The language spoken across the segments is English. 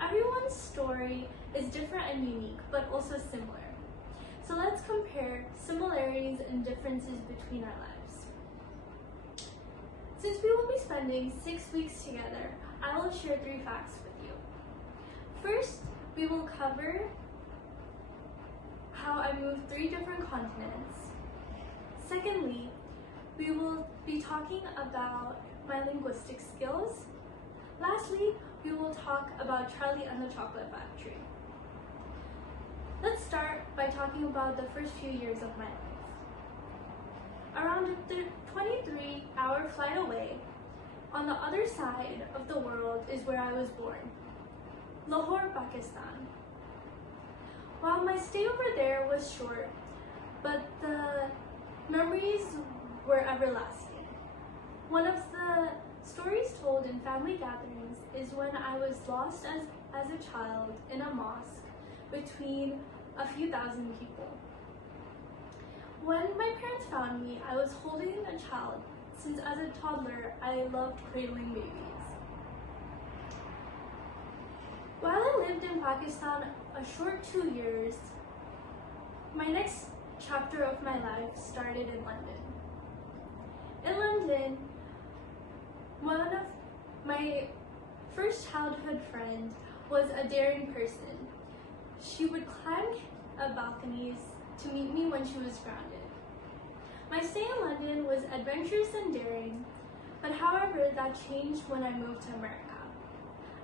Everyone's story is different and unique, but also similar. So let's compare similarities and differences between our lives. Since we will be spending 6 weeks together, I will share 3 facts with you. First, we will cover how I moved 3 different continents. Secondly, we will be talking about my linguistic skills. Lastly, we will talk about Charlie and the Chocolate Factory. Let's start by talking about the first few years of my life. Around a 23-hour flight away, on the other side of the world is where I was born, Lahore, Pakistan. While my stay over there was short, but the memories were everlasting. One of the stories told in family gatherings is when I was lost as a child in a mosque between a few thousand people. When my parents found me, I was holding a child since as a toddler I loved cradling babies. While I lived in Pakistan a short 2 years, my next chapter of my life started in London. In London, one of my first childhood friends was a daring person. She would climb balconies to meet me when she was grounded. My stay in London was adventurous and daring, but however, that changed when I moved to America.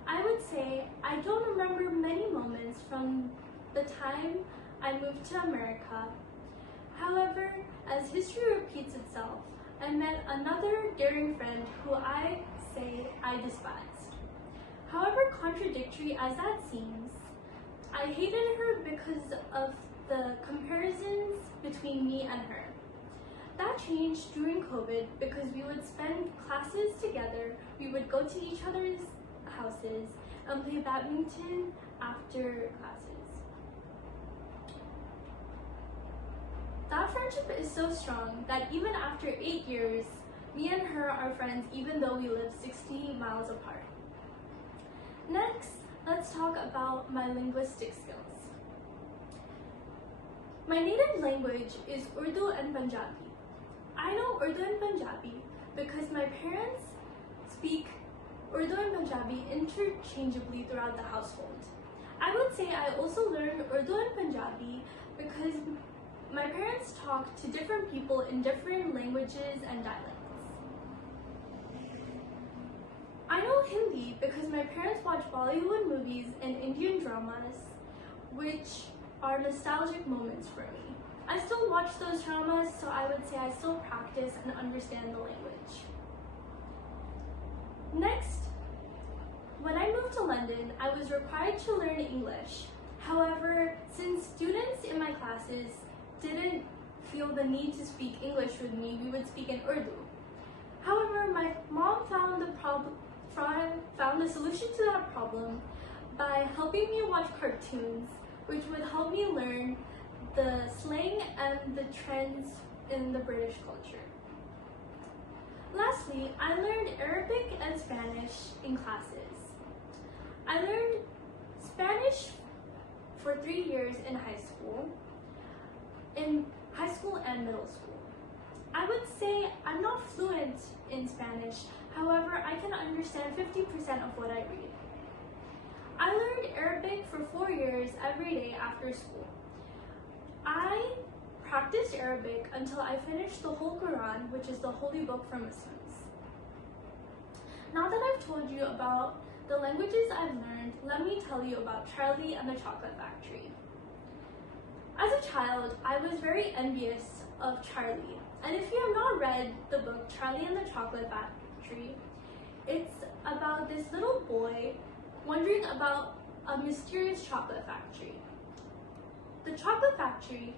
I would say I don't remember many moments from the time I moved to America. However, as history repeats itself, I met another daring friend who I say I despised. However contradictory as that seems, I hated her because of the comparisons between me and her. That changed during COVID because we would spend classes together, we would go to each other's houses and play badminton after classes. That friendship is so strong that even after 8 years, me and her are friends even though we live 60 miles apart. Next, let's talk about my linguistic skills. My native language is Urdu and Punjabi. I know Urdu and Punjabi because my parents speak Urdu and Punjabi interchangeably throughout the household. I would say I also learned Urdu and Punjabi because my parents talk to different people in different languages and dialects. I know Hindi because my parents watch Bollywood movies and Indian dramas, which are nostalgic moments for me. I still watch those dramas, so I would say I still practice and understand the language. Next, when I moved to London, I was required to learn English. However, since students in my classes didn't feel the need to speak English with me, we would speak in Urdu. However, my mom found the solution to that problem by helping me watch cartoons, which would help me learn the slang and the trends in the British culture. Lastly, I learned Arabic and Spanish in classes. I learned Spanish for 3 years in high school and middle school. I would say I'm not fluent in Spanish, however, I can understand 50% of what I read. I learned Arabic for 4 years every day after school. I practiced Arabic until I finished the whole Quran, which is the holy book for Muslims. Now that I've told you about the languages I've learned, let me tell you about Charlie and the Chocolate Factory. As a child, I was very envious of Charlie. And if you have not read the book Charlie and the Chocolate Factory, it's about this little boy wondering about a mysterious chocolate factory. The chocolate factory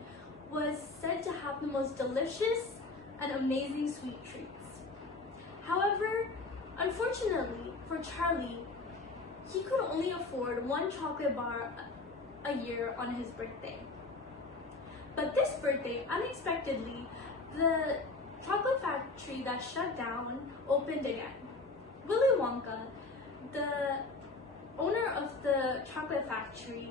was said to have the most delicious and amazing sweet treats. However, unfortunately for Charlie, he could only afford 1 chocolate bar a year on his birthday. But this birthday, unexpectedly, the chocolate factory that shut down opened again. Willy Wonka, the owner of the chocolate factory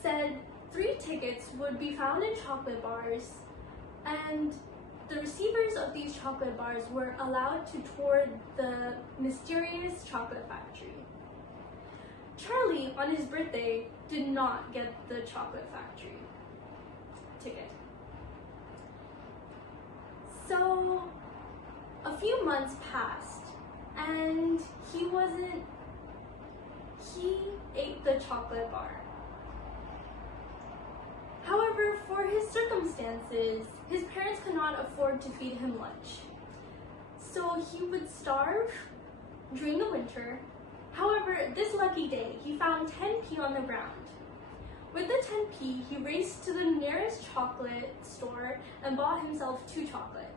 said 3 tickets would be found in chocolate bars, and the receivers of these chocolate bars were allowed to tour the mysterious chocolate factory. Charlie, on his birthday, did not get the chocolate factory ticket. So a few months passed, and he ate the chocolate bar. However, for his circumstances, his parents could not afford to feed him lunch. So he would starve during the winter. However, this lucky day, he found 10p on the ground. With the 10p, he raced to the nearest chocolate store and bought himself 2 chocolates.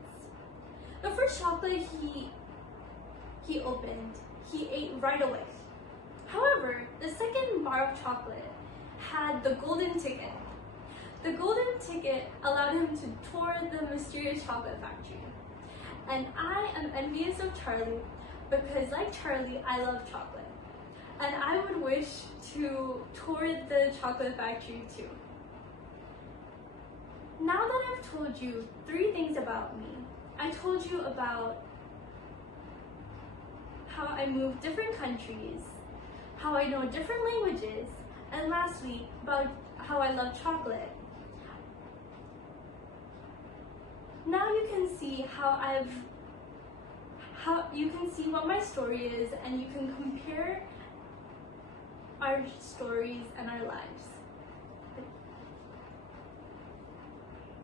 The first chocolate he opened, he ate right away. However, the second bar of chocolate had the golden ticket. The golden ticket allowed him to tour the mysterious chocolate factory. And I am envious of Charlie because, like Charlie, I love chocolate. And I would wish to tour the chocolate factory too. Now that I've told you 3 things about me, I told you about how I moved different countries, how I know different languages, and lastly, about how I love chocolate. Now you can see you can see what my story is, and you can compare our stories and our lives.